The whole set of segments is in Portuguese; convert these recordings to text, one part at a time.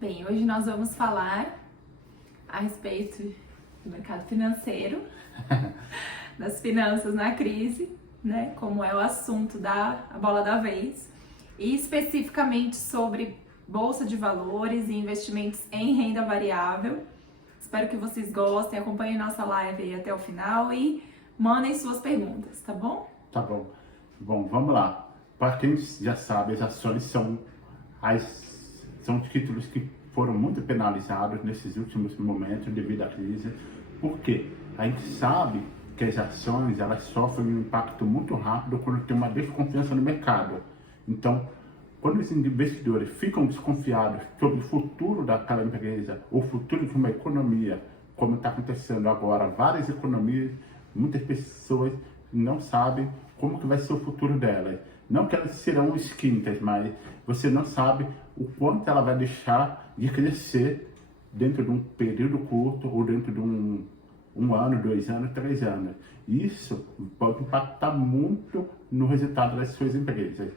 Bem, hoje nós vamos falar a respeito do mercado financeiro, das finanças na crise, né? Como é o assunto a bola da vez, e especificamente sobre bolsa de valores e investimentos em renda variável. Espero que vocês gostem, acompanhem nossa live aí até o final e mandem suas perguntas, tá bom? Tá bom. Bom, vamos lá. Para quem já sabe, as ações são os títulos que foram muito penalizados nesses últimos momentos devido à crise. Por quê? A gente sabe que as ações elas sofrem um impacto muito rápido quando tem uma desconfiança no mercado. Então, quando os investidores ficam desconfiados sobre o futuro daquela empresa, o futuro de uma economia, como está acontecendo agora, várias economias, muitas pessoas não sabem como que vai ser o futuro delas. Não que elas serão extintas, mas você não sabe o quanto ela vai deixar de crescer dentro de um período curto ou dentro de um ano, 2 anos, 3 anos. Isso pode impactar muito no resultado das suas empresas.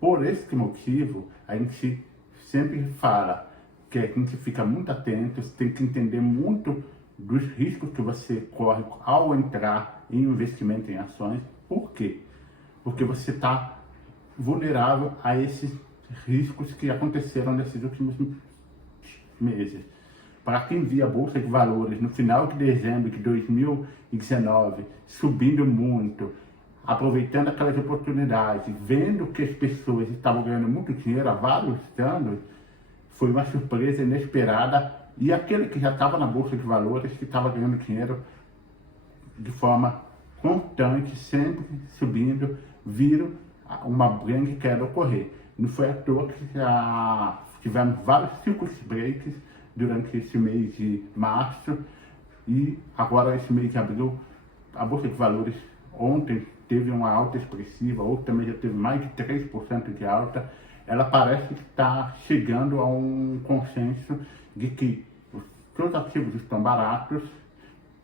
Por esse motivo, a gente sempre fala que a gente fica muito atento, tem que entender muito dos riscos que você corre ao entrar em investimento em ações. Por quê? Porque você está vulnerável a esses riscos que aconteceram nesses últimos meses. Para quem via a Bolsa de Valores no final de dezembro de 2019 subindo muito, aproveitando aquelas oportunidades, vendo que as pessoas estavam ganhando muito dinheiro há vários anos, foi uma surpresa inesperada. E aquele que já estava na Bolsa de Valores, que estava ganhando dinheiro de forma constante, sempre subindo, viram uma grande queda ocorrer. Não foi à toa que já tivemos vários ciclos breaks durante esse mês de março e agora esse mês de abril, a Bolsa de Valores ontem teve uma alta expressiva, ou também já teve mais de 3% de alta. Ela parece que está chegando a um consenso de que os seus ativos estão baratos,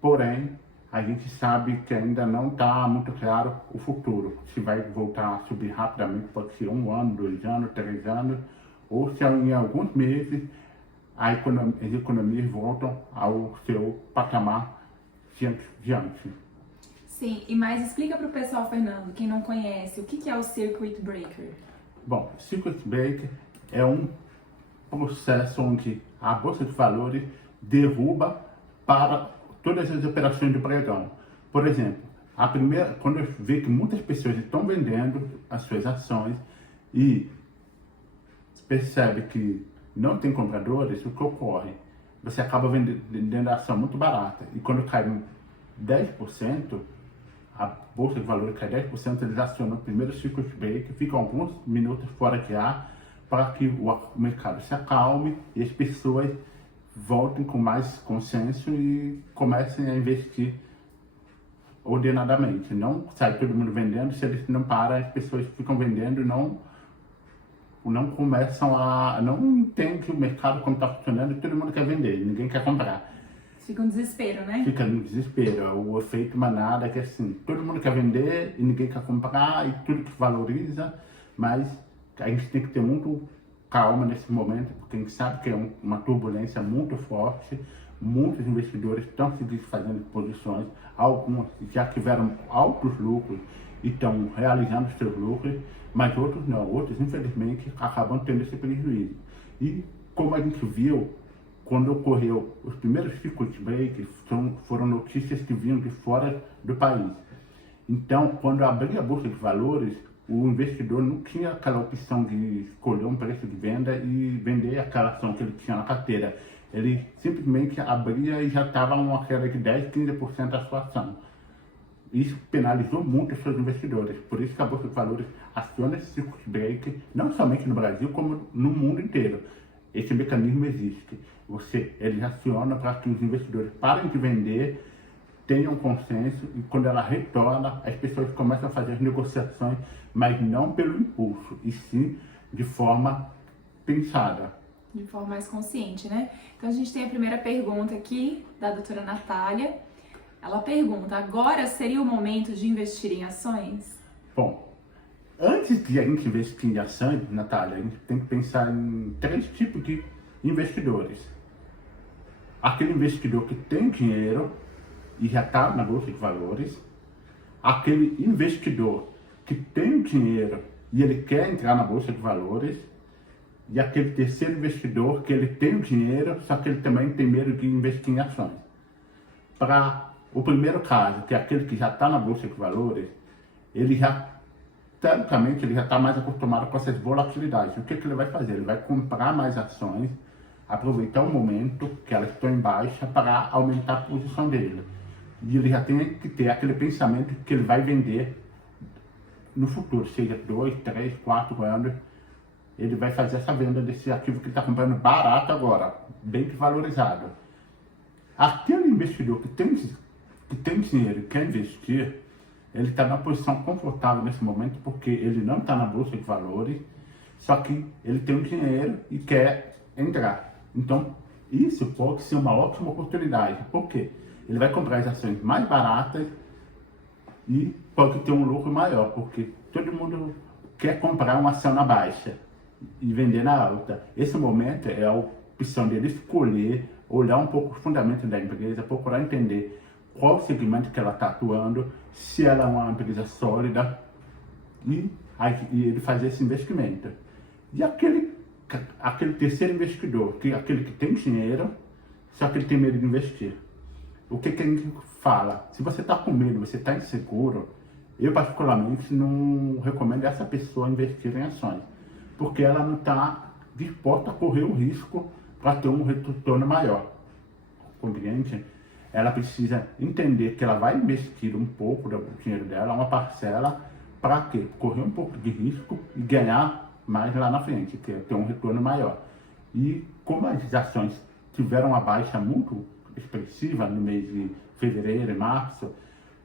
porém a gente sabe que ainda não está muito claro o futuro. Se vai voltar a subir rapidamente, pode ser 1 ano, 2 anos, 3 anos, ou se em alguns meses as economias voltam ao seu patamar de antes. Sim, e mais explica para o pessoal, Fernando, quem não conhece, o que é o Circuit Breaker? Bom, Circuit Breaker é um processo onde a Bolsa de Valores derruba para todas as operações do pregão. Por exemplo, quando eu vejo que muitas pessoas estão vendendo as suas ações e percebe que não tem compradores, o que ocorre? Você acaba vendendo a ação muito barata. E quando cai 10%, a Bolsa de Valores cai 10%, eles acionam o primeiro circuit break, ficam alguns minutos fora de ar para que o mercado se acalme e as pessoas voltem com mais consenso e comecem a investir ordenadamente. Não sai todo mundo vendendo, se eles não param, as pessoas ficam vendendo e não começam não entendem o mercado como está funcionando e todo mundo quer vender, ninguém quer comprar. Fica um desespero, né? Fica no desespero, o efeito manada que assim, todo mundo quer vender e ninguém quer comprar e tudo que valoriza, mas a gente tem que ter muito calma nesse momento, porque a gente sabe que é uma turbulência muito forte, muitos investidores estão se desfazendo de posições, alguns já tiveram altos lucros e estão realizando seus lucros, mas outros não, outros infelizmente acabam tendo esse prejuízo. E como a gente viu, quando ocorreu os primeiros circuit breaks, foram notícias que vinham de fora do país. Então, quando abria a Bolsa de Valores, o investidor não tinha aquela opção de escolher um preço de venda e vender aquela ação que ele tinha na carteira. Ele simplesmente abria e já estava numa queda de 10, 15% da sua ação. Isso penalizou muito os seus investidores. Por isso que a Bolsa de Valores aciona esse circuit break, não somente no Brasil, como no mundo inteiro. Esse mecanismo existe. Eles acionam para que os investidores parem de vender, tenham consenso e quando ela retorna, as pessoas começam a fazer as negociações, mas não pelo impulso, e sim de forma pensada. De forma mais consciente, né? Então a gente tem a primeira pergunta aqui da doutora Natália. Ela pergunta, agora seria o momento de investir em ações? Bom, antes de a gente investir em ações, Natália, a gente tem que pensar em 3 tipos de investidores. Aquele investidor que tem dinheiro e já está na Bolsa de Valores, aquele investidor que tem dinheiro e ele quer entrar na Bolsa de Valores, e aquele terceiro investidor que ele tem o dinheiro, só que ele também tem medo de investir em ações. Para o primeiro caso, que é aquele que já está na Bolsa de Valores, ele já, teoricamente, ele já está mais acostumado com essas volatilidades. O que ele vai fazer? Ele vai comprar mais ações, aproveitar o momento que elas estão em baixa para aumentar a posição dele. E ele já tem que ter aquele pensamento que ele vai vender no futuro, seja 2, 3, 4 anos, ele vai fazer essa venda desse ativo que ele está comprando barato agora, bem desvalorizado. Aquele investidor que tem dinheiro e quer investir, ele está numa posição confortável nesse momento porque ele não está na Bolsa de Valores, só que ele tem o dinheiro e quer entrar. Então, isso pode ser uma ótima oportunidade. Por quê? Ele vai comprar as ações mais baratas e pode ter um lucro maior, porque todo mundo quer comprar uma ação na baixa e vender na alta. Esse momento é a opção dele escolher, olhar um pouco os fundamentos da empresa, procurar entender qual segmento que ela está atuando, se ela é uma empresa sólida e ele fazer esse investimento. E aquele terceiro investidor, aquele que tem dinheiro, só que ele tem medo de investir. O que a gente fala? Se você está com medo, você está inseguro, eu particularmente não recomendo essa pessoa investir em ações, porque ela não está disposta a correr o risco para ter um retorno maior. Compreende? Ela precisa entender que ela vai investir um pouco do dinheiro dela, uma parcela, para quê? Correr um pouco de risco e ganhar mais lá na frente, que é ter um retorno maior. E como as ações tiveram uma baixa muito expressiva no mês de fevereiro e março,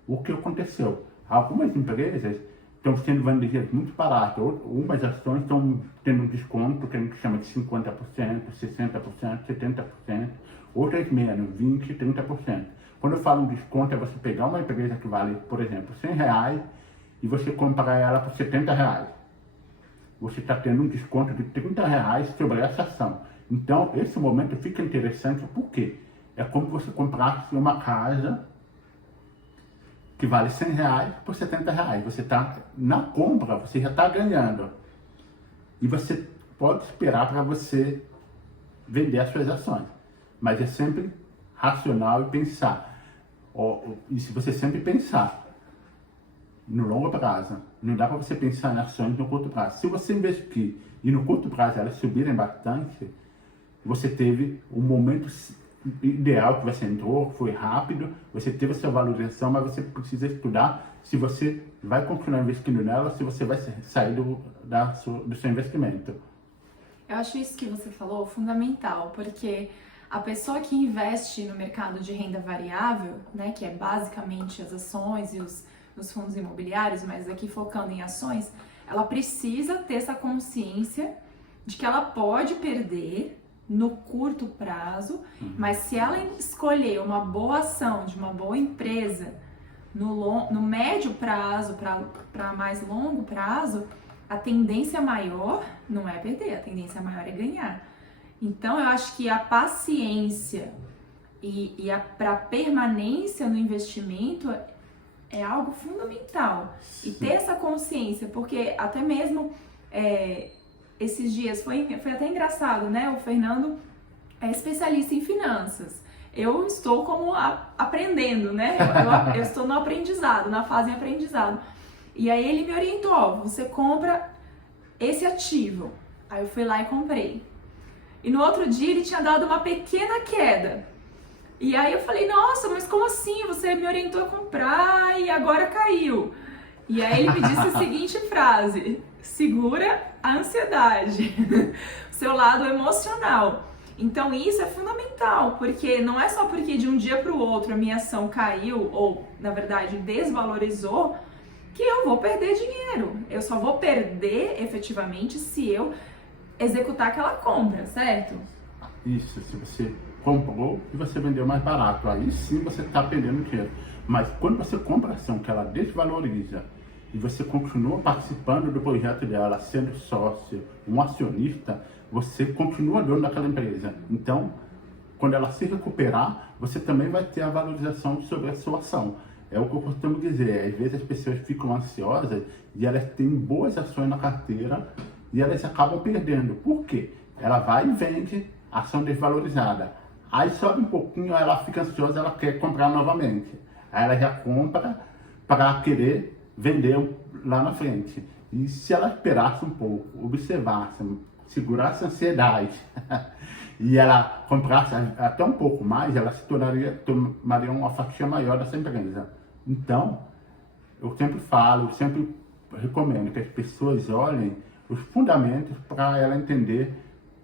o que aconteceu? Algumas empresas estão sendo vendidas muito barato, umas ações estão tendo um desconto que a gente chama de 50%, 60%, 70%, outras menos, 20%, 30%. Quando eu falo em desconto, é você pegar uma empresa que vale, por exemplo, R$100 e você comprar ela por R$70. Você está tendo um desconto de R$30 sobre essa ação. Então, esse momento fica interessante, por quê? É como você comprasse uma casa que vale R$100 por R$70. Você está na compra, você já está ganhando. E você pode esperar para você vender as suas ações. Mas é sempre racional e pensar. E se você sempre pensar no longo prazo, não dá para você pensar em ações no curto prazo. Se você investir e no curto prazo elas subirem bastante, você teve um momento ideal que você entrou, foi rápido, você teve a sua valorização, mas você precisa estudar se você vai continuar investindo nela, se você vai sair do seu investimento. Eu acho isso que você falou fundamental, porque a pessoa que investe no mercado de renda variável, né, que é basicamente as ações e os fundos imobiliários, mas aqui focando em ações, ela precisa ter essa consciência de que ela pode perder no curto prazo, mas se ela escolher uma boa ação de uma boa empresa no médio prazo para mais longo prazo, a tendência maior não é perder, a tendência maior é ganhar. Então eu acho que a paciência para permanência no investimento é algo fundamental. Sim. E ter essa consciência, porque até mesmo esses dias foi até engraçado, né? O Fernando é especialista em finanças. Eu estou como aprendendo, né? Eu estou no aprendizado, na fase de aprendizado. E aí ele me orientou, ó, você compra esse ativo. Aí eu fui lá e comprei. E no outro dia ele tinha dado uma pequena queda. E aí eu falei, nossa, mas como assim? Você me orientou a comprar e agora caiu. E aí ele me disse a seguinte frase: segura a ansiedade, seu lado emocional. Então isso é fundamental, porque não é só porque de um dia para o outro a minha ação caiu, ou na verdade desvalorizou, que eu vou perder dinheiro. Eu só vou perder efetivamente se eu executar aquela compra, certo? Isso, se você comprou e você vendeu mais barato, aí sim você está perdendo dinheiro. Mas quando você compra a ação que ela desvaloriza e você continua participando do projeto dela, sendo sócio, um acionista, você continua dono daquela empresa. Então, quando ela se recuperar, você também vai ter a valorização sobre a sua ação. É o que eu costumo dizer, às vezes as pessoas ficam ansiosas e elas têm boas ações na carteira e elas acabam perdendo. Por quê? Ela vai e vende ação desvalorizada. Aí sobe um pouquinho, ela fica ansiosa, ela quer comprar novamente. Aí ela já compra para querer vender lá na frente. E se ela esperasse um pouco, observasse, segurasse a ansiedade e ela comprasse até um pouco mais, ela se tomaria uma fatia maior dessa empresa. Então, eu sempre falo, eu sempre recomendo que as pessoas olhem os fundamentos para ela entender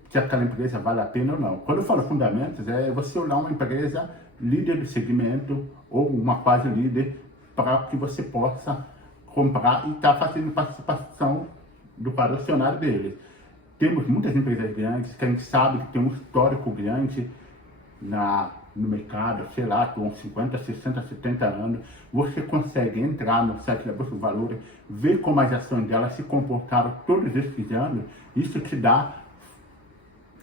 se aquela empresa vale a pena ou não. Quando eu falo fundamentos, é você olhar uma empresa líder do segmento ou uma quase líder para que você possa comprar e estar fazendo participação do quadro acionário deles. Temos muitas empresas grandes que a gente sabe que tem um histórico grande no mercado, sei lá, com 50, 60, 70 anos. Você consegue entrar no site da Bolsa de Valores, ver como as ações delas se comportaram todos esses anos. Isso te dá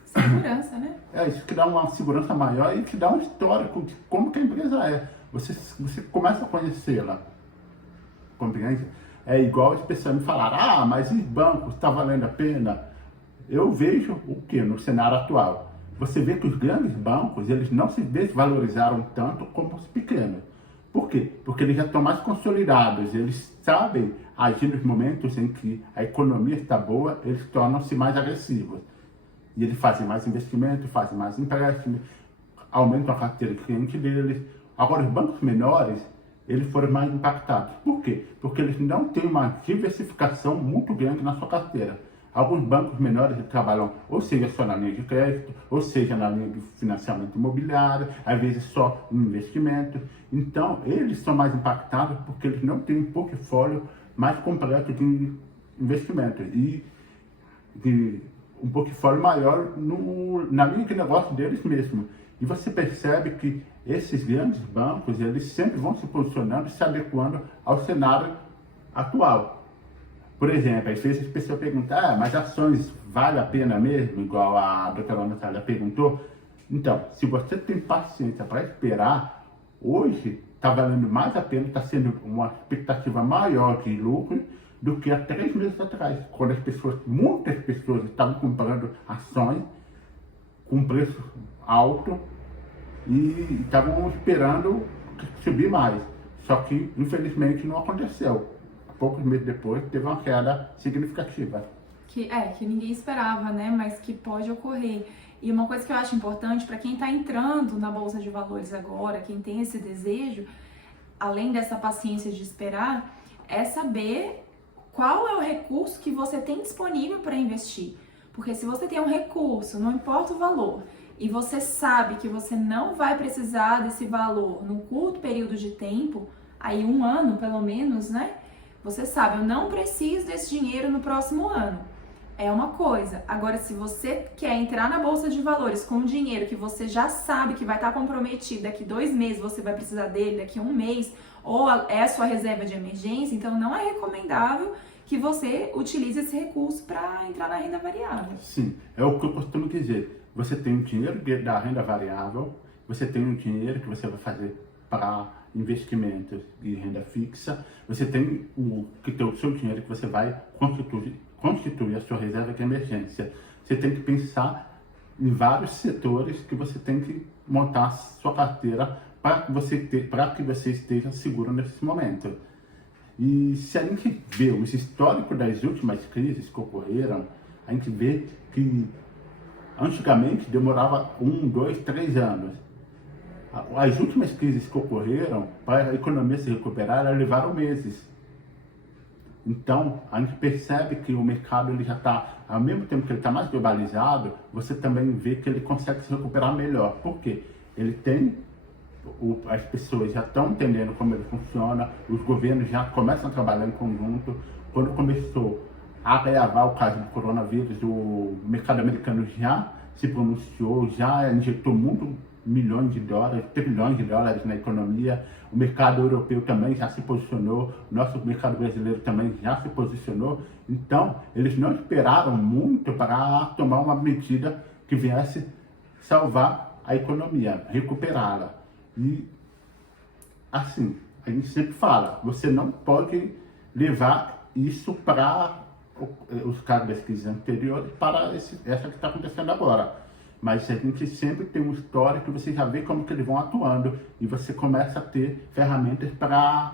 segurança, né? Isso te dá uma segurança maior e te dá um histórico de como que a empresa é. Você começa a conhecê-la. Compreende? É igual as pessoas me falaram, mas e bancos, está valendo a pena? Eu vejo o que no cenário atual? Você vê que os grandes bancos, eles não se desvalorizaram tanto como os pequenos. Por quê? Porque eles já estão mais consolidados, eles sabem agir nos momentos em que a economia está boa, eles tornam-se mais agressivos. E eles fazem mais investimento, fazem mais empréstimo, aumentam a carteira de cliente deles. Agora, os bancos menores, eles foram mais impactados. Por quê? Porque eles não têm uma diversificação muito grande na sua carteira. Alguns bancos menores trabalham, ou seja, só na linha de crédito, ou seja, na linha de financiamento imobiliário, às vezes só em investimento. Então, eles são mais impactados porque eles não têm um portfólio mais completo de investimento e de um portfólio maior na linha de negócio deles mesmo. E você percebe que esses grandes bancos, eles sempre vão se posicionando e se adequando ao cenário atual. Por exemplo, às vezes as pessoas perguntam, mas ações vale a pena mesmo, igual a doutora Natália perguntou? Então, se você tem paciência para esperar, hoje está valendo mais a pena, está sendo uma expectativa maior de lucro do que há 3 meses atrás, quando muitas pessoas estavam comprando ações com preço alto e estavam esperando subir mais. Só que, infelizmente, não aconteceu. Poucos meses depois, teve uma queda significativa. Que ninguém esperava, né? Mas que pode ocorrer. E uma coisa que eu acho importante para quem está entrando na Bolsa de Valores agora, quem tem esse desejo, além dessa paciência de esperar, é saber qual é o recurso que você tem disponível para investir. Porque se você tem um recurso, não importa o valor, e você sabe que você não vai precisar desse valor num curto período de tempo, aí 1 ano pelo menos, né? Você sabe, eu não preciso desse dinheiro no próximo ano. É uma coisa. Agora, se você quer entrar na Bolsa de Valores com um dinheiro que você já sabe que vai estar comprometido, daqui 2 meses você vai precisar dele, daqui 1 mês, ou é a sua reserva de emergência, então não é recomendável que você utilize esse recurso para entrar na renda variável. Sim, é o que eu costumo dizer. Você tem o dinheiro da renda variável, você tem o dinheiro que você vai fazer para investimentos de renda fixa, você tem o seu dinheiro que você vai constituir a sua reserva de emergência. Você tem que pensar em vários setores que você tem que montar a sua carteira para que você esteja seguro nesse momento. E se a gente vê os históricos das últimas crises que ocorreram, a gente vê que antigamente demorava 1, 2, 3 anos. As últimas crises que ocorreram, para a economia se recuperar, levaram meses. Então, a gente percebe que o mercado ele já está, ao mesmo tempo que ele está mais globalizado, você também vê que ele consegue se recuperar melhor. Por quê? Ele tem, as pessoas já estão entendendo como ele funciona, os governos já começam a trabalhar em conjunto. Quando começou a agravar o caso do coronavírus, o mercado americano já se pronunciou, já injetou muito milhões de dólares, trilhões de dólares na economia. O mercado europeu também já se posicionou, o nosso mercado brasileiro também já se posicionou. Então, eles não esperaram muito para tomar uma medida que viesse salvar a economia, recuperá-la. E, assim, a gente sempre fala, você não pode levar isso para os casos das crises anteriores para essa que está acontecendo agora. Mas a gente sempre tem um histórico que você já vê como que eles vão atuando e você começa a ter ferramentas para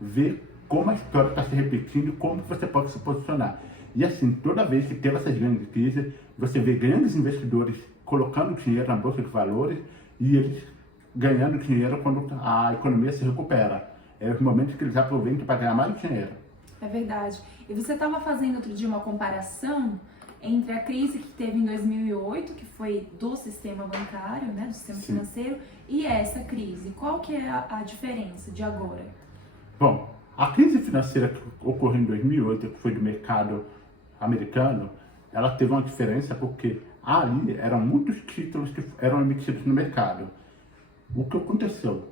ver como a história está se repetindo e como você pode se posicionar. E assim, toda vez que teve essas grandes crises, você vê grandes investidores colocando dinheiro na bolsa de valores e eles ganhando dinheiro quando a economia se recupera. É os momentos que eles aproveitam para ganhar mais dinheiro. É verdade. E você estava fazendo outro dia uma comparação entre a crise que teve em 2008, que foi do sistema bancário, né, do sistema financeiro, e essa crise. Qual que é a diferença de agora? Bom, a crise financeira que ocorreu em 2008, que foi do mercado americano, ela teve uma diferença porque ali eram muitos títulos que eram emitidos no mercado. O que aconteceu?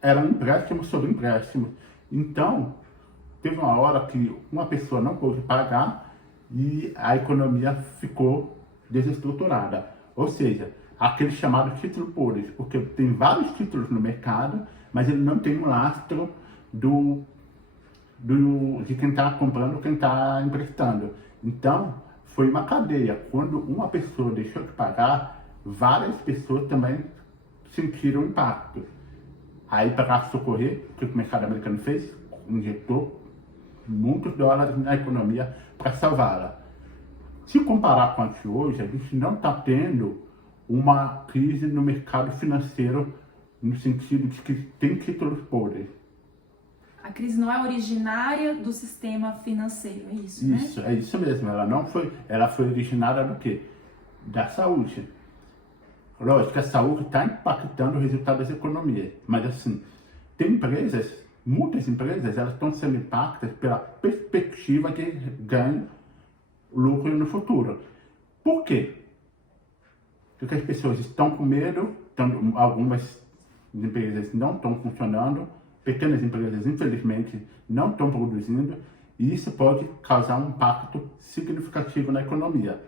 Era um empréstimo sobre empréstimo. Então, teve uma hora que uma pessoa não pôde pagar e a economia ficou desestruturada. Ou seja, aquele chamado título podre, porque tem vários títulos no mercado, mas ele não tem um lastro de quem está comprando, quem está emprestando. Então, foi uma cadeia. Quando uma pessoa deixou de pagar, várias pessoas também sentiram o impacto. Aí, para socorrer, o que o mercado americano fez? Injetou muitos dólares na economia para salvá-la. Se comparar com a de hoje, a gente não está tendo uma crise no mercado financeiro no sentido de que tem títulos podres. A crise não é originária do sistema financeiro, é isso, né? Isso, é isso mesmo. Ela foi originária do quê? Da saúde. Lógico que a saúde está impactando o resultado das economias, mas assim, tem empresas, muitas empresas, elas estão sendo impactadas pela perspectiva de ganho, lucro no futuro. Por quê? Porque as pessoas estão com medo, algumas empresas não estão funcionando, pequenas empresas, infelizmente, não estão produzindo, e isso pode causar um impacto significativo na economia.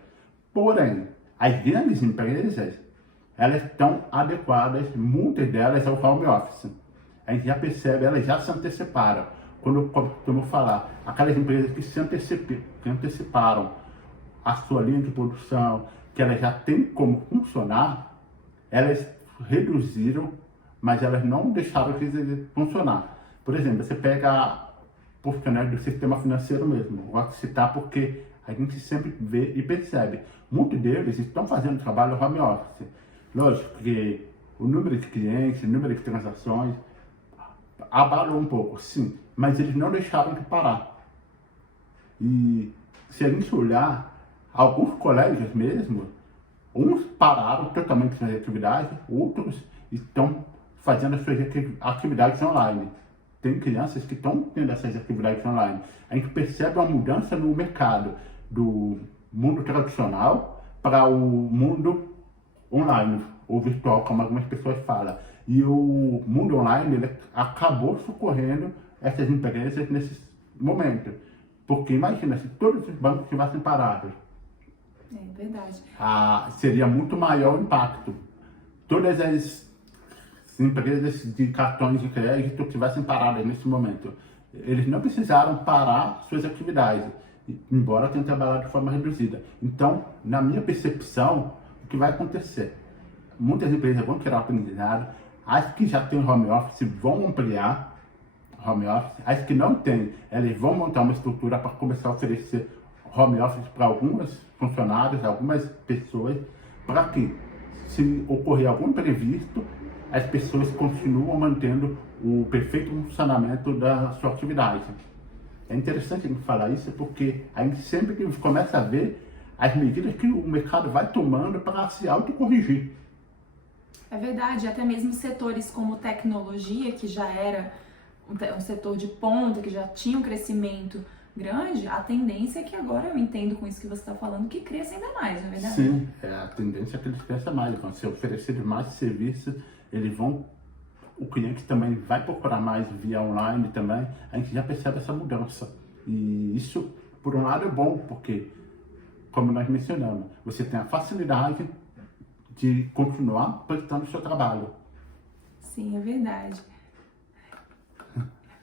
Porém, as grandes empresas, elas estão adequadas, muitas delas, ao home office. A gente já percebe, elas já se anteciparam. Quando eu costumo falar, aquelas empresas que se anteciparam a sua linha de produção, que elas já têm como funcionar, elas reduziram, mas elas não deixaram de funcionar. Por exemplo, você pega profissionais do sistema financeiro mesmo, eu gosto de citar porque a gente sempre vê e percebe. Muitos deles estão fazendo trabalho home office. Lógico que o número de clientes, o número de transações abalou um pouco, sim, mas eles não deixaram de parar. E se a gente olhar, alguns colégios mesmo, uns pararam totalmente suas atividades, outros estão fazendo as suas atividades online. Tem crianças que estão tendo essas atividades online. A gente percebe uma mudança no mercado do mundo tradicional para o mundo online, ou virtual, como algumas pessoas falam. E o mundo online ele acabou socorrendo essas empresas nesse momento. Porque imagina, se todos os bancos estivessem parados, é verdade. Seria muito maior o impacto. Todas as empresas de cartões de crédito tivessem paradas nesse momento. Eles não precisaram parar suas atividades, embora tenham trabalhado de forma reduzida. Então, na minha percepção, o que vai acontecer? Muitas empresas vão tirar o aprendizado, as que já têm home office vão ampliar home office, as que não têm, elas vão montar uma estrutura para começar a oferecer home office para alguns funcionários, algumas pessoas, para que, se ocorrer algum imprevisto, as pessoas continuam mantendo o perfeito funcionamento da sua atividade. É interessante a gente falar isso porque a gente sempre começa a ver as medidas que o mercado vai tomando para se autocorrigir. É verdade, até mesmo setores como tecnologia, que já era um setor de ponta, que já tinha um crescimento grande, a tendência é que agora eu entendo com isso que você está falando, que cresça ainda mais, não é verdade? Sim, a tendência é que eles cresçam mais. Quando você oferecer mais serviços, eles vão, o cliente também vai procurar mais via online também. A gente já percebe essa mudança. E isso, por um lado, é bom, porque, como nós mencionamos, você tem a facilidade de continuar prestando o seu trabalho. Sim, é verdade.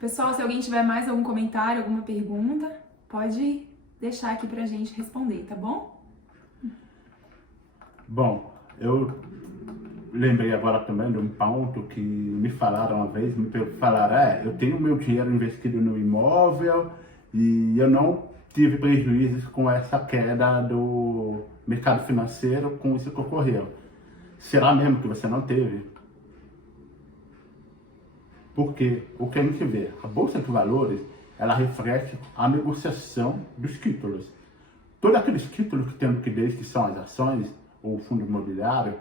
Pessoal, se alguém tiver mais algum comentário, alguma pergunta, pode deixar aqui pra gente responder, tá bom? Bom, eu lembrei agora também de um ponto que me falaram uma vez, me falaram, eu tenho meu dinheiro investido no imóvel e eu não tive prejuízos com essa queda do mercado financeiro, com isso que ocorreu. Será mesmo que você não teve? Porque o que a gente vê, a Bolsa de Valores, ela reflete a negociação dos títulos. Todos aqueles títulos que têm liquidez, que são as ações, ou o fundo imobiliário,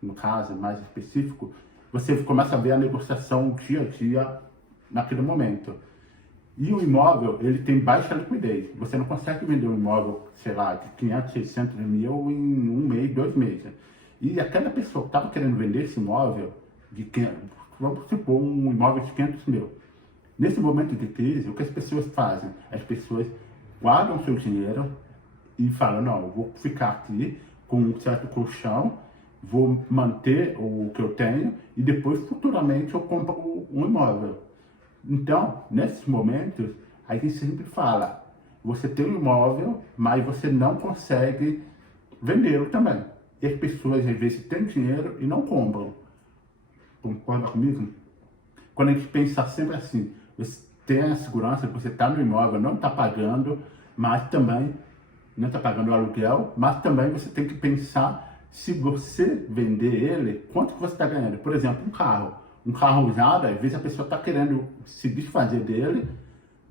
no caso mais específico, você começa a ver a negociação dia a dia naquele momento. E o imóvel, ele tem baixa liquidez. Você não consegue vender um imóvel, sei lá, de 500, 600 mil em um mês, 2 meses. E aquela pessoa que estava querendo vender esse imóvel, vamos supor um imóvel de 500 mil. Nesse momento de crise, o que as pessoas fazem? As pessoas guardam seu dinheiro e falam, não, eu vou ficar aqui com um certo colchão, vou manter o que eu tenho e depois, futuramente, eu compro um imóvel. Então, nesses momentos, a gente sempre fala, você tem um imóvel, mas você não consegue vendê-lo também. E as pessoas, às vezes, têm dinheiro e não compram. Concorda comigo? Quando a gente pensa sempre assim, você tem a segurança que você está no imóvel, não está pagando, mas também não está pagando o aluguel, mas também você tem que pensar, se você vender ele, quanto que você está ganhando. Por exemplo, um carro usado, às vezes a pessoa está querendo se desfazer dele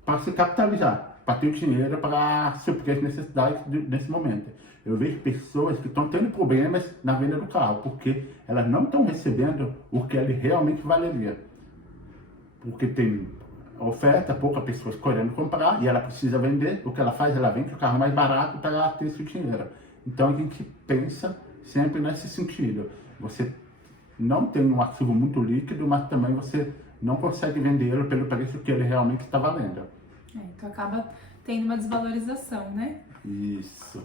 para se capitalizar, para ter o dinheiro para suprir as necessidades nesse momento. Eu vejo pessoas que estão tendo problemas na venda do carro, porque elas não estão recebendo o que ele realmente valeria. Porque tem oferta, poucas pessoas querendo comprar e ela precisa vender. O que ela faz? Ela vende o carro mais barato para ela ter esse dinheiro. Então a gente pensa sempre nesse sentido. Você não tem um ativo muito líquido, mas também você não consegue vendê-lo pelo preço que ele realmente está valendo. Então acaba tendo uma desvalorização, né? Isso.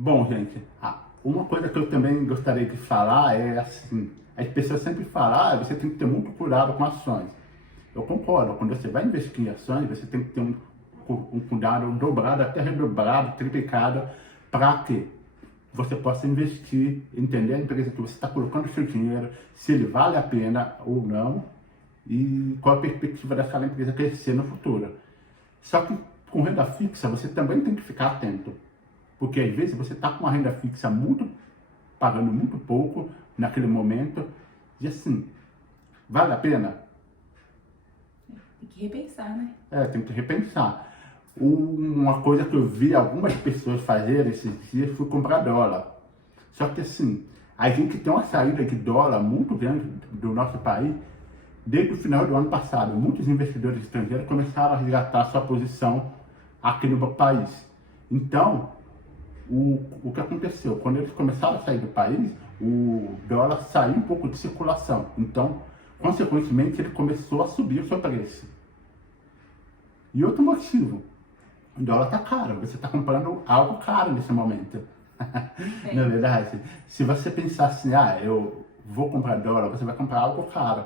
Bom, gente, uma coisa que eu também gostaria de falar é assim, as pessoas sempre falam, você tem que ter muito cuidado com ações. Eu concordo, quando você vai investir em ações, você tem que ter um cuidado dobrado, até redobrado, triplicado, para que você possa investir, entender a empresa que você está colocando o seu dinheiro, se ele vale a pena ou não, e qual a perspectiva daquela empresa crescer no futuro. Só que com renda fixa, você também tem que ficar atento. Porque às vezes você está com uma renda fixa pagando muito pouco naquele momento, e assim, vale a pena? Tem que repensar, né? Tem que repensar. Uma coisa que eu vi algumas pessoas fazerem esses dias foi comprar dólar. Só que assim, a gente tem uma saída de dólar muito grande do nosso país. Desde o final do ano passado, muitos investidores estrangeiros começaram a resgatar sua posição aqui no país. Então, o que aconteceu? Quando eles começaram a sair do país, o dólar saiu um pouco de circulação. Então, consequentemente, ele começou a subir o seu preço. E outro motivo, o dólar está caro. Você está comprando algo caro nesse momento. Não é verdade? Se você pensar assim, eu vou comprar dólar, você vai comprar algo caro.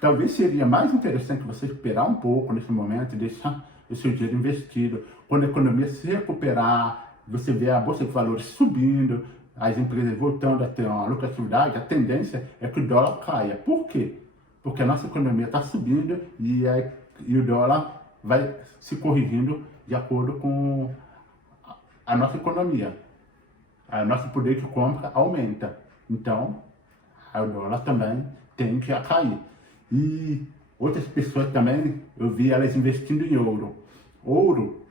Talvez seria mais interessante você esperar um pouco nesse momento e deixar o seu dinheiro investido. Quando a economia se recuperar, você vê a Bolsa de Valores subindo, as empresas voltando a ter uma lucratividade, a tendência é que o dólar caia. Por quê? Porque a nossa economia está subindo e o dólar vai se corrigindo de acordo com a nossa economia. O nosso poder de compra aumenta. Então, o dólar também tende a cair. E outras pessoas também, eu vi elas investindo em ouro. Ouro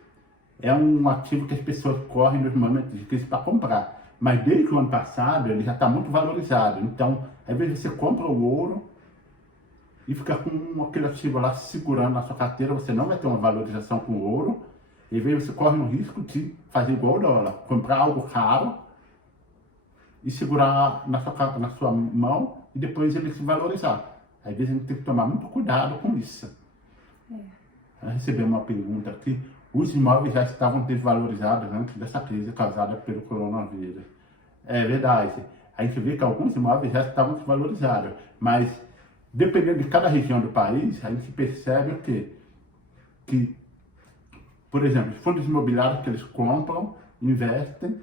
é um ativo que as pessoas correm nos momentos de crise para comprar. Mas desde o ano passado ele já está muito valorizado. Então, às vezes você compra o ouro e ficar com aquele ativo lá segurando na sua carteira, você não vai ter uma valorização com ouro, e aí você corre no risco de fazer igual o dólar, comprar algo caro e segurar na sua mão e depois ele se valorizar. Às vezes a gente tem que tomar muito cuidado com isso. Eu recebi uma pergunta aqui: os imóveis já estavam desvalorizados antes dessa crise causada pelo coronavírus. É verdade. A gente vê que alguns imóveis já estavam desvalorizados, mas dependendo de cada região do país, a gente percebe o quê? Que, por exemplo, os fundos imobiliários que eles compram, investem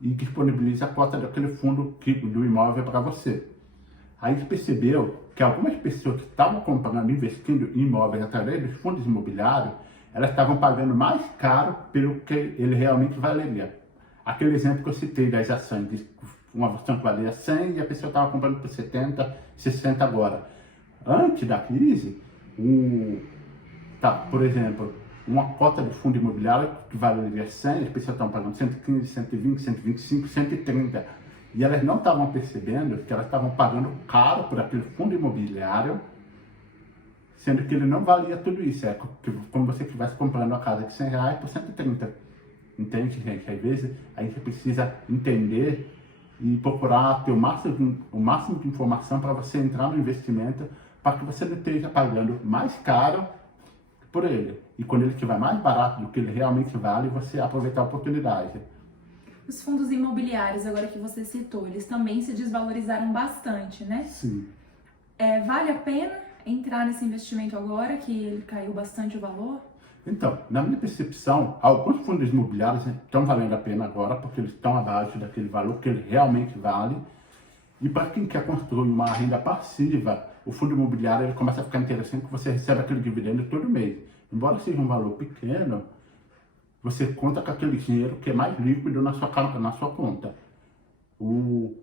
e disponibilizam a cota daquele fundo do imóvel para você. A gente percebeu que algumas pessoas que estavam comprando, investindo em imóveis através dos fundos imobiliários, elas estavam pagando mais caro pelo que ele realmente valeria. Aquele exemplo que eu citei das ações, uma ação que valia 100 e a pessoa estava comprando por 70, 60 agora. Antes da crise, por exemplo, uma cota de fundo imobiliário que valeria 100, as pessoas estavam pagando 115, 120, 125, 130. E elas não estavam percebendo que elas estavam pagando caro por aquele fundo imobiliário, sendo que ele não valia tudo isso. É como se você estivesse comprando uma casa de 100 reais por 130. Entende, gente? Às vezes a gente precisa entender e procurar ter o máximo de informação para você entrar no investimento, para que você não esteja pagando mais caro por ele. E quando ele estiver mais barato do que ele realmente vale, você aproveitar a oportunidade. Os fundos imobiliários, agora que você citou, eles também se desvalorizaram bastante, né? Sim. Vale a pena entrar nesse investimento agora, que ele caiu bastante o valor? Então, na minha percepção, alguns fundos imobiliários estão valendo a pena agora, porque eles estão abaixo daquele valor que ele realmente vale. E para quem quer construir uma renda passiva, o fundo imobiliário ele começa a ficar interessante, porque você recebe aquele dividendo todo mês. Embora seja um valor pequeno, você conta com aquele dinheiro que é mais líquido na sua conta. O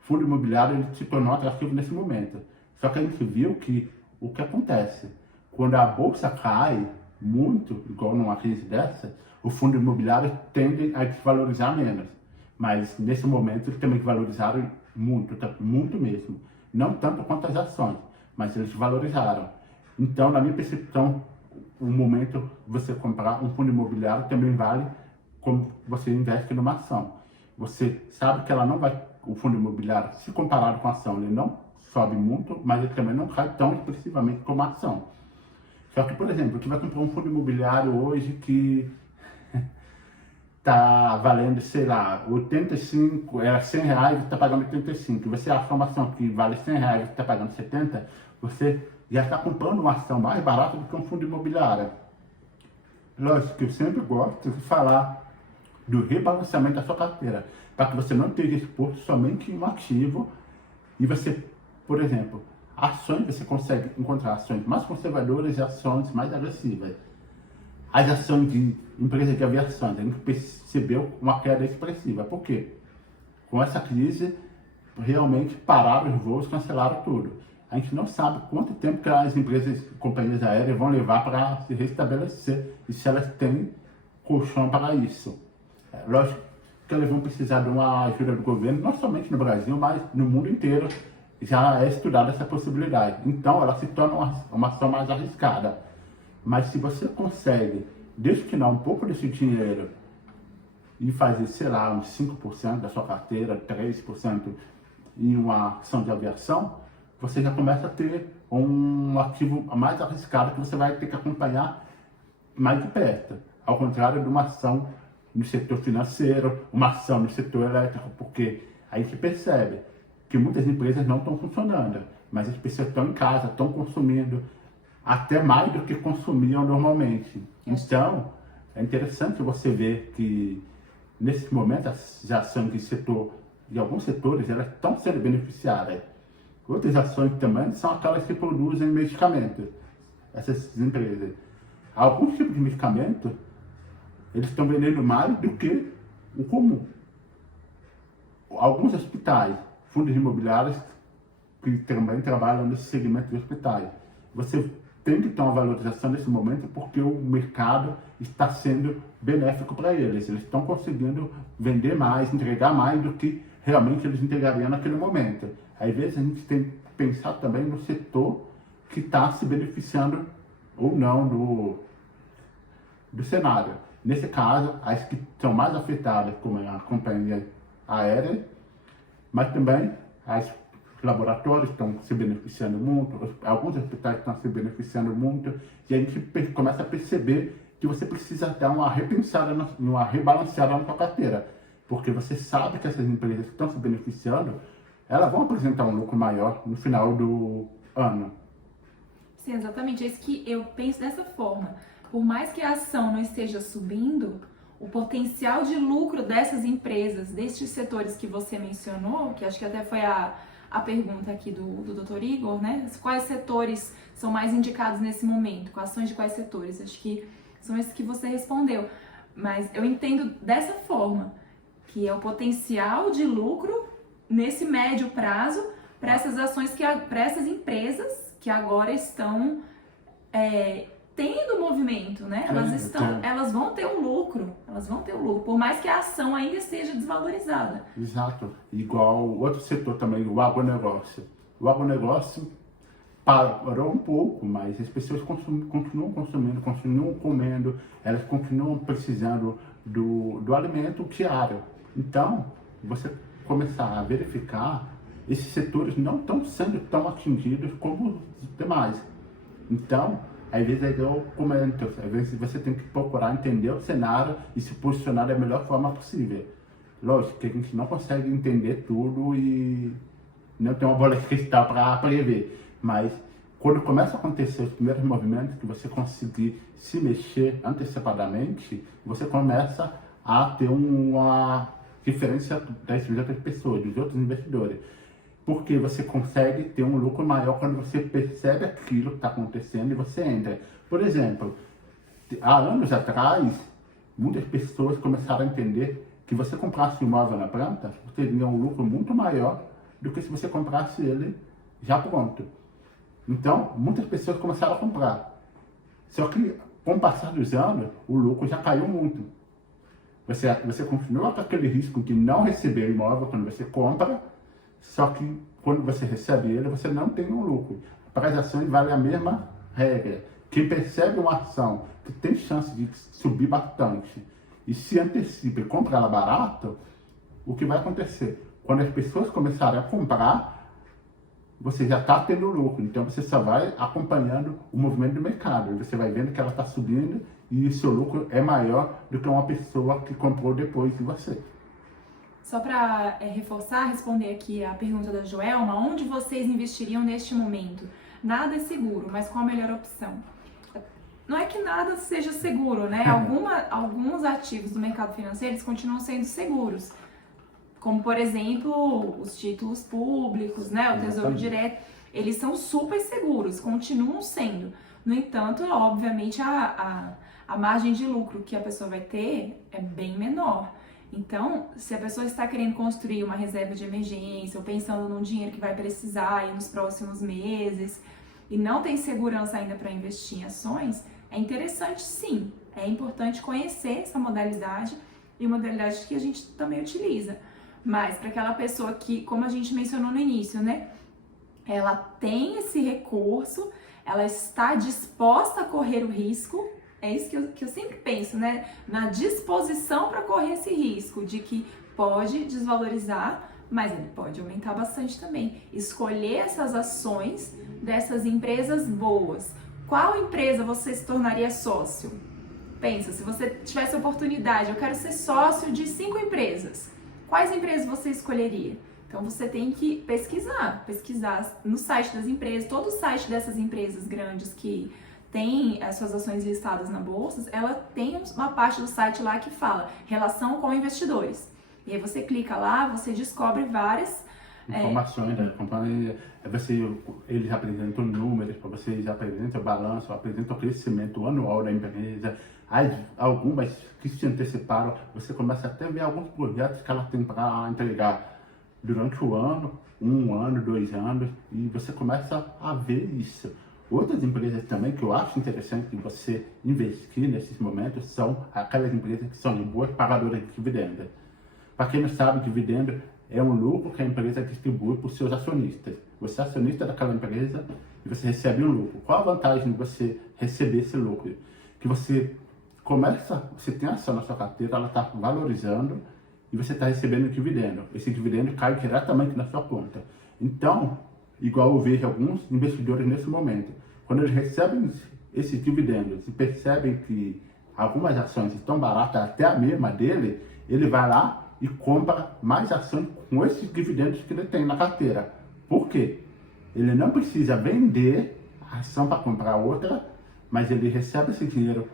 fundo imobiliário ele se tornou atrativo nesse momento. Só que a gente viu que o que acontece quando a bolsa cai muito, igual numa crise dessa, o fundo imobiliário tende a desvalorizar menos. Mas nesse momento eles também valorizaram muito, muito mesmo. Não tanto quanto as ações, mas eles valorizaram. Então, na minha percepção, o momento de você comprar um fundo imobiliário também vale como você investe numa ação. Você sabe que ela não vai, o fundo imobiliário, se comparado com a ação, ele não sobe muito, mas ele também não cai tão expressivamente como a ação. Só que, por exemplo, você vai comprar um fundo imobiliário hoje que está valendo, sei lá, 85, era 100 reais, você está pagando 85. Você acha uma ação que vale 100 reais, você está pagando 70, você já está comprando uma ação mais barata do que um fundo imobiliário. Lógico que eu sempre gosto de falar do rebalanceamento da sua carteira, para que você não esteja exposto somente em um ativo e você, por exemplo, ações, você consegue encontrar ações mais conservadoras e ações mais agressivas. As ações de empresas de aviação, a gente percebeu uma queda expressiva. Por quê? Com essa crise, realmente pararam os voos, cancelaram tudo. A gente não sabe quanto tempo que as empresas, companhias aéreas vão levar para se restabelecer e se elas têm colchão para isso. Lógico que elas vão precisar de uma ajuda do governo, não somente no Brasil, mas no mundo inteiro. Já é estudada essa possibilidade. Então, ela se torna uma ação mais arriscada. Mas se você consegue destinar um pouco desse dinheiro e fazer, sei lá, uns 5% da sua carteira, 3% em uma ação de aviação, você já começa a ter um ativo mais arriscado que você vai ter que acompanhar mais de perto. Ao contrário de uma ação no setor financeiro, uma ação no setor elétrico, porque a gente percebe que muitas empresas não estão funcionando, mas as pessoas estão em casa, estão consumindo até mais do que consumiam normalmente. Então, é interessante você ver que, nesse momento, as ações de alguns setores, elas estão sendo beneficiadas. Outras ações também são aquelas que produzem medicamentos, essas empresas. Alguns tipos de medicamento, eles estão vendendo mais do que o comum. Alguns hospitais, fundos imobiliários que também trabalham nesse segmento de hospitais. Você tem que ter uma valorização nesse momento porque o mercado está sendo benéfico para eles. Eles estão conseguindo vender mais, entregar mais do que realmente eles entregariam naquele momento. Às vezes a gente tem que pensar também no setor que está se beneficiando ou não do cenário. Nesse caso, as que são mais afetadas, como a companhia aérea, mas também os laboratórios estão se beneficiando muito, alguns hospitais estão se beneficiando muito, e a gente começa a perceber que você precisa dar uma repensada, uma rebalanceada na sua carteira, porque você sabe que essas empresas que estão se beneficiando, elas vão apresentar um lucro maior no final do ano. Sim, exatamente. É isso que eu penso dessa forma. Por mais que a ação não esteja subindo, o potencial de lucro dessas empresas, destes setores que você mencionou, que acho que até foi a pergunta aqui do Dr. Igor, né? Quais setores são mais indicados nesse momento? Com ações de quais setores? Acho que são esses que você respondeu. Mas eu entendo dessa forma, que é o potencial de lucro nesse médio prazo para essas ações, para essas empresas que agora estão tendo movimento, né? Elas vão ter um lucro, por mais que a ação ainda esteja desvalorizada. Exato. Igual outro setor também, o agronegócio. O agronegócio parou um pouco, mas as pessoas continuam consumindo, continuam comendo, elas continuam precisando do alimento diário. Então, você começar a verificar, esses setores não estão sendo tão atingidos como os demais. Então, às vezes eu comento, às vezes você tem que procurar entender o cenário e se posicionar da melhor forma possível. Lógico que a gente não consegue entender tudo e não tem uma bola de cristal para prever, mas quando começa a acontecer os primeiros movimentos, que você conseguir se mexer antecipadamente, você começa a ter uma diferença das outras pessoas, dos outros investidores. Porque você consegue ter um lucro maior quando você percebe aquilo que está acontecendo e você entra. Por exemplo, há anos atrás, muitas pessoas começaram a entender que você comprasse um imóvel na planta, você teria um lucro muito maior do que se você comprasse ele já pronto. Então, muitas pessoas começaram a comprar. Só que, com o passar dos anos, o lucro já caiu muito. Você continua com aquele risco de não receber o imóvel quando você compra, só que quando você recebe ele, você não tem um lucro. Para as ações vale a mesma regra. Quem percebe uma ação que tem chance de subir bastante e se antecipa e compra ela barato, o que vai acontecer? Quando as pessoas começarem a comprar, você já está tendo lucro. Então você só vai acompanhando o movimento do mercado. Você vai vendo que ela está subindo e o seu lucro é maior do que uma pessoa que comprou depois de você. Só para reforçar, responder aqui a pergunta da Joelma, onde vocês investiriam neste momento? Nada é seguro, mas qual a melhor opção? Não é que nada seja seguro, né? Alguns ativos do mercado financeiro eles continuam sendo seguros, como por exemplo os títulos públicos, né? O Tesouro Direto, eles são super seguros, continuam sendo. No entanto, obviamente a margem de lucro que a pessoa vai ter é bem menor. Então, se a pessoa está querendo construir uma reserva de emergência ou pensando num dinheiro que vai precisar aí nos próximos meses e não tem segurança ainda para investir em ações, é interessante sim, é importante conhecer essa modalidade e modalidade que a gente também utiliza. Mas para aquela pessoa que, como a gente mencionou no início, né, ela tem esse recurso, ela está disposta a correr o risco. É isso que eu sempre penso, né? Na disposição para correr esse risco de que pode desvalorizar, mas ele pode aumentar bastante também. Escolher essas ações dessas empresas boas. Qual empresa você se tornaria sócio? Pensa, se você tivesse a oportunidade, eu quero ser sócio de 5 empresas. Quais empresas você escolheria? Então você tem que pesquisar no site das empresas, todo o site dessas empresas grandes que tem as suas ações listadas na bolsa, ela tem uma parte do site lá que fala relação com investidores. E aí você clica lá, você descobre várias informações da companhia, eles apresentam números para vocês, apresentam o balanço, apresentam o crescimento anual da empresa. Algumas que se anteciparam, você começa até a ver alguns projetos que ela tem para entregar durante o ano, 1 ano, 2 anos, e você começa a ver isso. Outras empresas também que eu acho interessante que você investir nesses momentos são aquelas empresas que são de boas pagadoras de dividendos. Para quem não sabe, dividendo é um lucro que a empresa distribui para os seus acionistas. Você é acionista daquela empresa e você recebe um lucro. Qual a vantagem de você receber esse lucro? Que você tem ação na sua carteira, ela está valorizando e você está recebendo dividendo. Esse dividendo cai diretamente na sua conta. Então, igual eu vejo alguns investidores nesse momento, quando eles recebem esses dividendos e percebem que algumas ações estão baratas, até a mesma dele, ele vai lá e compra mais ações com esses dividendos que ele tem na carteira. Por quê? Ele não precisa vender a ação para comprar outra, mas ele recebe esse dinheiro,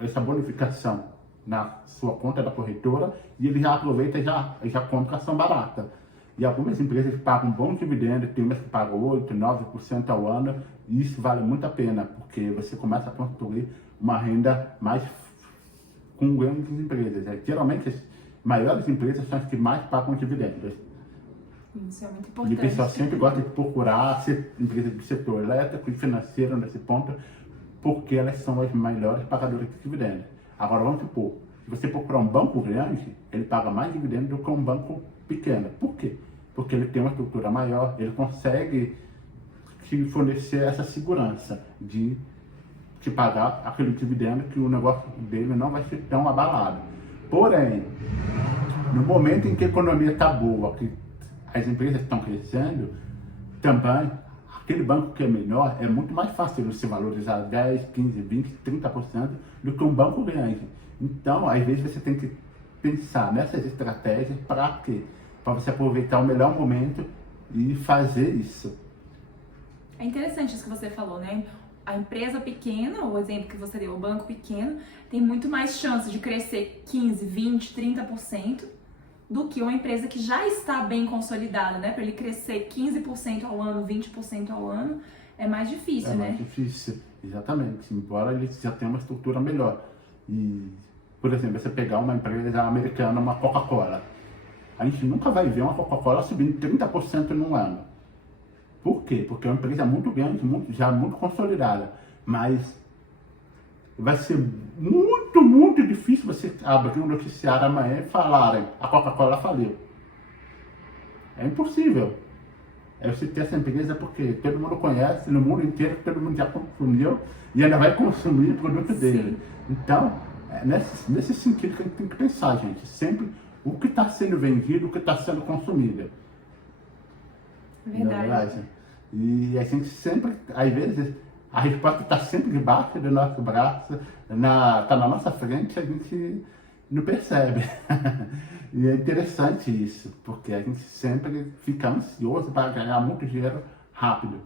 essa bonificação na sua conta da corretora, e ele já aproveita e já compra ação barata. E algumas empresas pagam um bom dividendo, tem umas que pagam 8%, 9% ao ano, e isso vale muito a pena, porque você começa a construir uma renda mais com grandes empresas. Geralmente, as maiores empresas são as que mais pagam dividendos. Isso é muito E importante. o pessoal sempre gosta de procurar empresas do setor elétrico e financeiro nesse ponto, porque elas são as melhores pagadoras de dividendos. Agora, vamos supor, se você procurar um banco grande, ele paga mais dividendos do que um banco pequeno. Por quê? Porque ele tem uma estrutura maior, ele consegue te fornecer essa segurança de te pagar aquele dividendo, que o negócio dele não vai ser tão abalado. Porém, no momento em que a economia está boa, que as empresas estão crescendo, também aquele banco que é menor, é muito mais fácil você valorizar 10, 15, 20, 30% do que um banco grande. Então, às vezes você tem que pensar nessas estratégias para quê? Para você aproveitar o melhor momento e fazer isso. É interessante isso que você falou, né? A empresa pequena, o exemplo que você deu, o banco pequeno, tem muito mais chance de crescer 15, 20, 30% do que uma empresa que já está bem consolidada, né? Para ele crescer 15% ao ano, 20% ao ano, é mais difícil, né? É mais difícil, exatamente. Embora ele já tenha uma estrutura melhor. E, por exemplo, você pegar uma empresa americana, uma Coca-Cola, a gente nunca vai ver uma Coca-Cola subindo 30% num ano. Por quê? Porque é uma empresa muito grande, já muito consolidada. Mas vai ser muito, muito difícil você abrir um noticiário amanhã e falarem a Coca-Cola faliu. É impossível. É você ter essa empresa porque todo mundo conhece, no mundo inteiro todo mundo já consumiu e ainda vai consumir o produto dele. Então, é nesse sentido que a gente tem que pensar, gente. Sempre o que está sendo vendido, o que está sendo consumido. Verdade. E a gente sempre, às vezes, a resposta está sempre debaixo do nosso braço, está na nossa frente, a gente não percebe. E é interessante isso, porque a gente sempre fica ansioso para ganhar muito dinheiro rápido.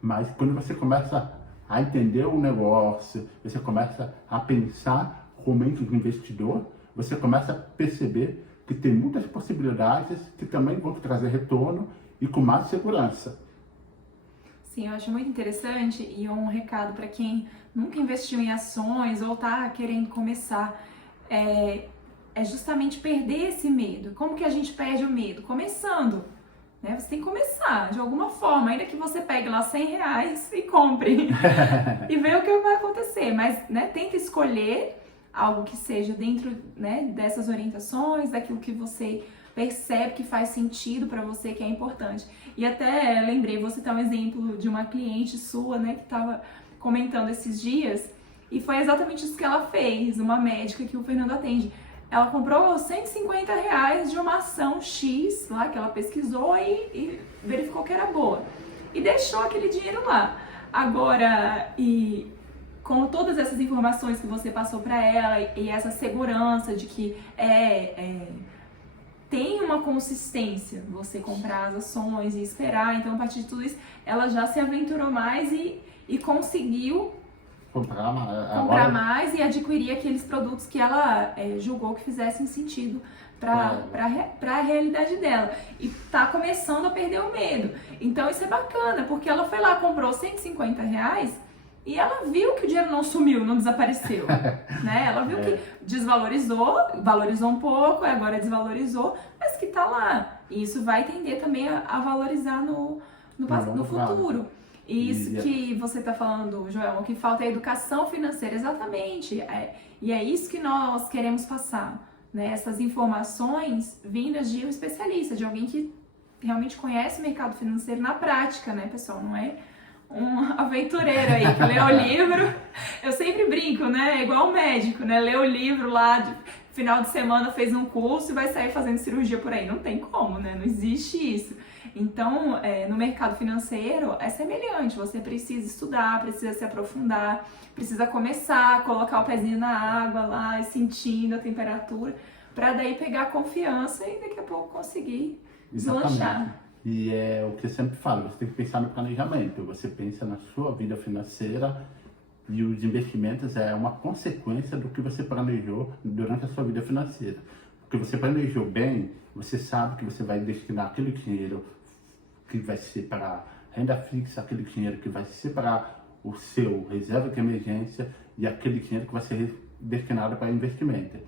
Mas quando você começa a entender o negócio, você começa a pensar como investidor, você começa a perceber que tem muitas possibilidades que também vão te trazer retorno e com mais segurança. Sim, eu acho muito interessante e um recado para quem nunca investiu em ações ou está querendo começar, é justamente perder esse medo. Como que a gente perde o medo? Começando, né? Você tem que começar de alguma forma, ainda que você pegue lá R$100 e compre e veja o que vai acontecer, mas, né, tenta escolher algo que seja dentro, né, dessas orientações, daquilo que você percebe que faz sentido para você, que é importante. E até lembrei, vou citar um exemplo de uma cliente sua, né, que estava comentando esses dias, e foi exatamente isso que ela fez, uma médica que o Fernando atende. Ela comprou R$150 de uma ação X lá, que ela pesquisou e verificou que era boa. E deixou aquele dinheiro lá. Agora, e com todas essas informações que você passou para ela e essa segurança de que tem uma consistência você comprar as ações e esperar, então a partir de tudo isso ela já se aventurou mais e conseguiu comprar mais e adquirir aqueles produtos que ela julgou que fizessem sentido para a realidade dela. E tá começando a perder o medo. Então isso é bacana, porque ela foi lá, comprou R$150 e ela viu que o dinheiro não sumiu, não desapareceu, né? Ela viu que valorizou um pouco, agora desvalorizou, mas que tá lá. E isso vai tender também a valorizar no futuro. E isso que você está falando, Joel, o que falta é educação financeira, exatamente. E é isso que nós queremos passar, né, essas informações vindas de um especialista, de alguém que realmente conhece o mercado financeiro na prática, né, pessoal? Não é um aventureiro aí que lê o livro. Eu sempre brinco, né? É igual um médico, né? Lê o livro lá, final de semana fez um curso e vai sair fazendo cirurgia por aí. Não tem como, né? Não existe isso. Então, no mercado financeiro é semelhante. Você precisa estudar, precisa se aprofundar, precisa começar a colocar o pezinho na água lá, sentindo a temperatura, para daí pegar confiança e daqui a pouco conseguir deslanchar. E é o que eu sempre falo, você tem que pensar no planejamento, você pensa na sua vida financeira e os investimentos é uma consequência do que você planejou durante a sua vida financeira. Porque você planejou bem, você sabe que você vai destinar aquele dinheiro que vai ser para renda fixa, aquele dinheiro que vai ser para o seu reserva de emergência e aquele dinheiro que vai ser destinado para investimento.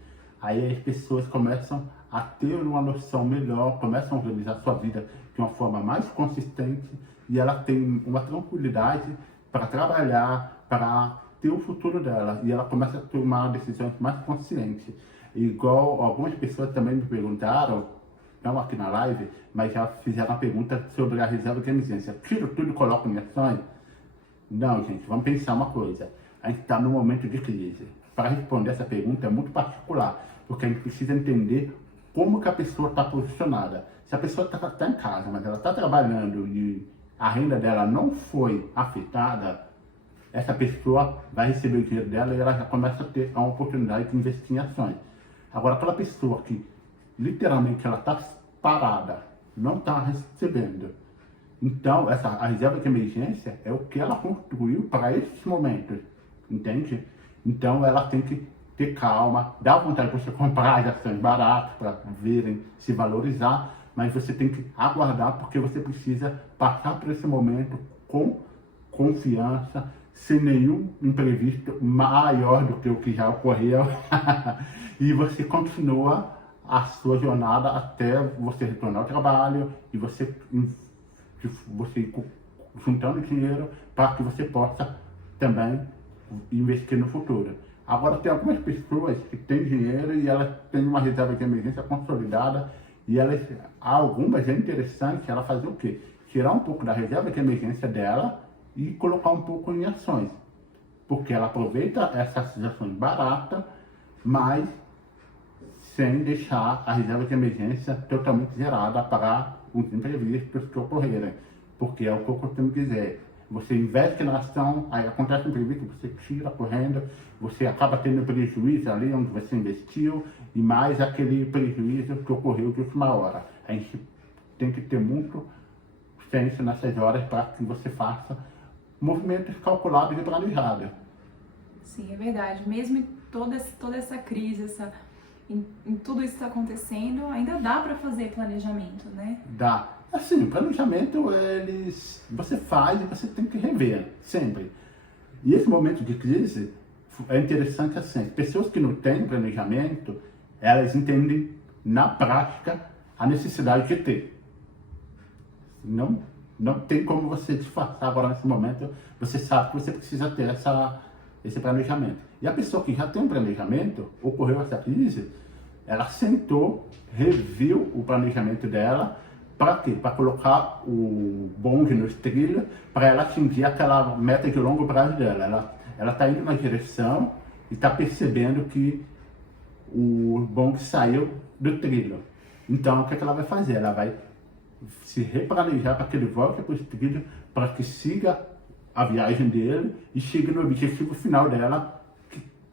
Aí as pessoas começam a ter uma noção melhor, começam a organizar a sua vida de uma forma mais consistente e ela tem uma tranquilidade para trabalhar, para ter o futuro dela e ela começa a tomar decisões mais conscientes. Igual algumas pessoas também me perguntaram, não aqui na live, mas já fizeram uma pergunta sobre a reserva de emergência. Tiro tudo e coloco em ações? Não, gente, vamos pensar uma coisa. A gente está num momento de crise. Para responder essa pergunta é muito particular, porque a gente precisa entender como que a pessoa está posicionada. Se a pessoa está em casa, mas ela está trabalhando e a renda dela não foi afetada, essa pessoa vai receber o dinheiro dela e ela já começa a ter a oportunidade de investir em ações. Agora, aquela pessoa que literalmente ela está parada, não está recebendo, então a reserva de emergência é o que ela construiu para esses momentos, entende? Então ela tem que ter calma, dá vontade de você comprar as ações baratas para verem se valorizar, mas você tem que aguardar porque você precisa passar por esse momento com confiança, sem nenhum imprevisto maior do que o que já ocorreu e você continua a sua jornada até você retornar ao trabalho e você juntando dinheiro para que você possa também investir no futuro. Agora tem algumas pessoas que têm dinheiro e elas têm uma reserva de emergência consolidada e algumas é interessante ela fazer o quê? Tirar um pouco da reserva de emergência dela e colocar um pouco em ações, porque ela aproveita essas ações baratas, mas sem deixar a reserva de emergência totalmente zerada para os imprevistos que ocorrerem, porque é o que eu costumo dizer. Você investe na ação, aí acontece um imprevisto, você tira correndo, você acaba tendo prejuízo ali onde você investiu e mais aquele prejuízo que ocorreu de última hora. A gente tem que ter muito senso nessas horas para que você faça movimentos calculados e planejados. Sim, é verdade. Mesmo em toda essa crise, em tudo isso que está acontecendo, ainda dá para fazer planejamento, né? Dá. Assim, o planejamento, você faz e você tem que rever, sempre. E esse momento de crise é interessante assim, pessoas que não têm planejamento, elas entendem na prática a necessidade de ter. Não tem como você disfarçar agora nesse momento, você sabe que você precisa ter esse planejamento. E a pessoa que já tem um planejamento, ocorreu essa crise, ela sentou, reviu o planejamento dela. Para quê? Para colocar o bonde nos trilhos, para ela atingir aquela meta de longo prazo dela. Ela está indo na direção e está percebendo que o bonde saiu do trilho. Então, o que ela vai fazer? Ela vai se replanejar para que ele volte para os trilhos, para que siga a viagem dele e chegue no objetivo final dela,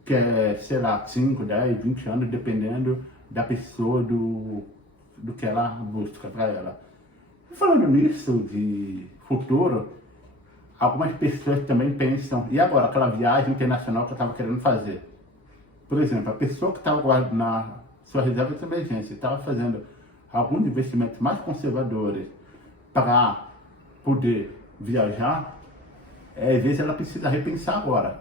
que é, sei lá, 5, 10, 20 anos, dependendo da pessoa, do que ela busca para ela. Falando nisso, de futuro, algumas pessoas também pensam, e agora aquela viagem internacional que eu estava querendo fazer? Por exemplo, a pessoa que estava na sua reserva de emergência, estava fazendo alguns investimentos mais conservadores para poder viajar, às vezes ela precisa repensar agora.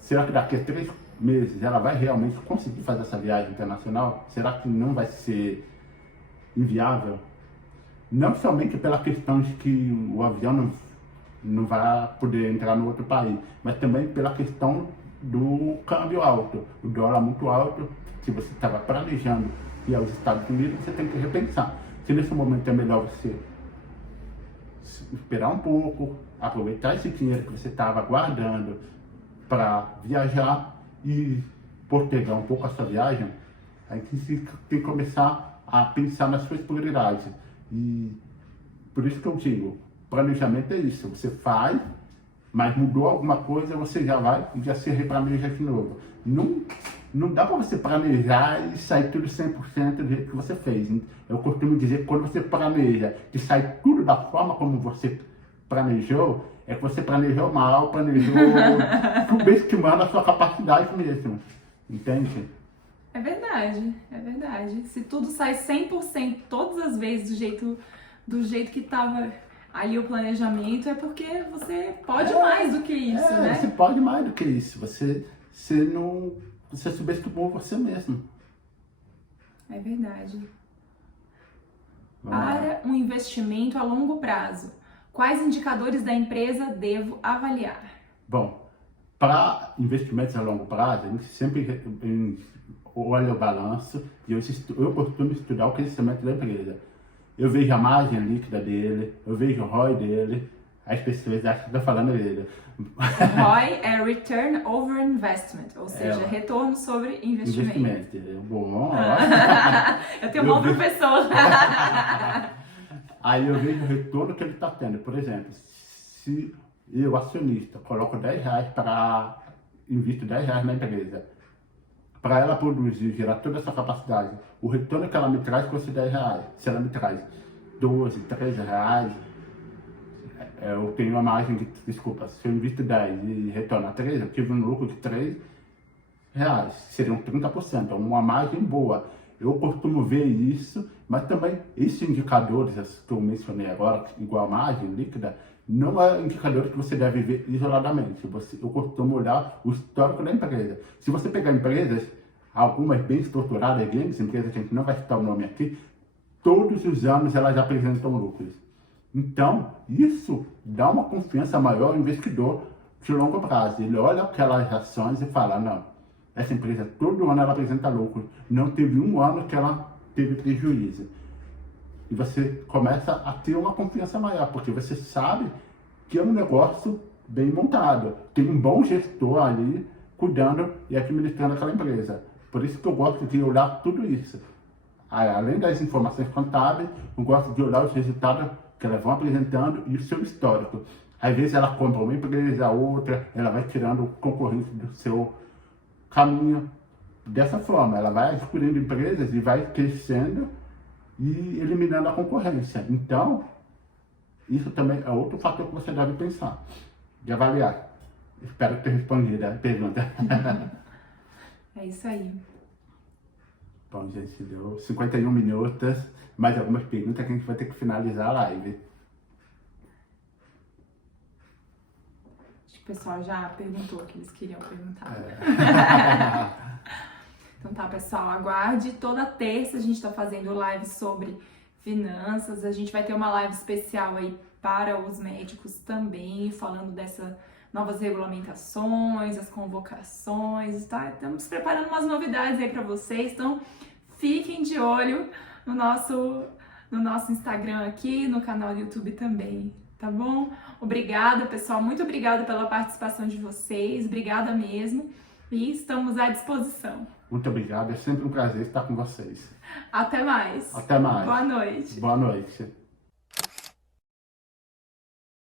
Será que daqui a 3 meses ela vai realmente conseguir fazer essa viagem internacional? Será que não vai ser inviável? Não somente pela questão de que o avião não vai poder entrar no outro país, mas também pela questão do câmbio alto, o dólar muito alto. Se você estava planejando ir aos Estados Unidos, você tem que repensar. Se nesse momento é melhor você esperar um pouco, aproveitar esse dinheiro que você estava guardando para viajar e postergar um pouco a sua viagem, aí você tem que começar a pensar nas suas prioridades. E por isso que eu digo, planejamento é isso, você faz, mas mudou alguma coisa, você já vai e já se replaneja de novo. Não dá para você planejar e sair tudo 100% do jeito que você fez. Eu costumo dizer que quando você planeja e sai tudo da forma como você planejou, é que você planejou mal, planejou subestimando a sua capacidade mesmo. Entende? É verdade, é verdade. Se tudo sai 100% todas as vezes do jeito que estava ali o planejamento, é porque você pode mais do que isso, né? Você pode mais do que isso. Você subestimou você mesmo. É verdade. Vamos lá. Para um investimento a longo prazo, quais indicadores da empresa devo avaliar? Bom, para investimentos a longo prazo, a gente sempre olha o balanço e eu costumo estudar o crescimento da empresa. Eu vejo a margem líquida dele, eu vejo o ROI dele, as pessoas acham que estou falando dele. ROI é Return Over Investment, ou seja, retorno sobre investimento. Investimento. Bom, Eu tenho um bom professor. Aí eu vejo o retorno que ele está tendo. Por exemplo, se eu, acionista, coloco R$10 para invisto R$10 na empresa, para ela produzir, gerar toda essa capacidade, o retorno que ela me traz custa R$10. Se ela me traz 12, 13 reais, eu tenho uma margem de, desculpa, se eu invisto 10 e retorna 13, eu tive um lucro de R$3, seriam 30%, é uma margem boa. Eu costumo ver isso, mas também esses indicadores que eu mencionei agora, igual a margem líquida, não é indicador que você deve ver isoladamente. Eu costumo olhar o histórico da empresa. Se você pegar empresas, algumas bem estruturadas, grandes empresas, que a gente não vai citar o nome aqui, todos os anos elas apresentam lucros. Então, isso dá uma confiança maior ao investidor de longo prazo. Ele olha aquelas ações e fala, não, essa empresa todo ano ela apresenta lucro. Não teve um ano que ela teve prejuízo. E você começa a ter uma confiança maior, porque você sabe que é um negócio bem montado. Tem um bom gestor ali cuidando e administrando aquela empresa. Por isso que eu gosto de olhar tudo isso. Além das informações contábeis, eu gosto de olhar os resultados que elas vão apresentando e o seu histórico. Às vezes ela compra uma empresa, outra, ela vai tirando o concorrente do seu caminho. Dessa forma, ela vai adquirindo empresas e vai crescendo e eliminando a concorrência. Então, isso também é outro fator que você deve pensar, de avaliar. Espero ter respondido a pergunta. É isso aí. Bom, gente, deu 51 minutos. Mais algumas perguntas que a gente vai ter que finalizar a live. Acho que o pessoal já perguntou o que eles queriam perguntar. Então tá, pessoal, aguarde. Toda terça a gente tá fazendo live sobre finanças. A gente vai ter uma live especial aí para os médicos também, falando dessas novas regulamentações, as convocações, tá? Estamos preparando umas novidades aí para vocês, então fiquem de olho no nosso Instagram aqui, no canal do YouTube também, tá bom? Obrigada, pessoal, muito obrigada pela participação de vocês, obrigada mesmo, e estamos à disposição. Muito obrigado, é sempre um prazer estar com vocês. Até mais. Até mais. Boa noite. Boa noite.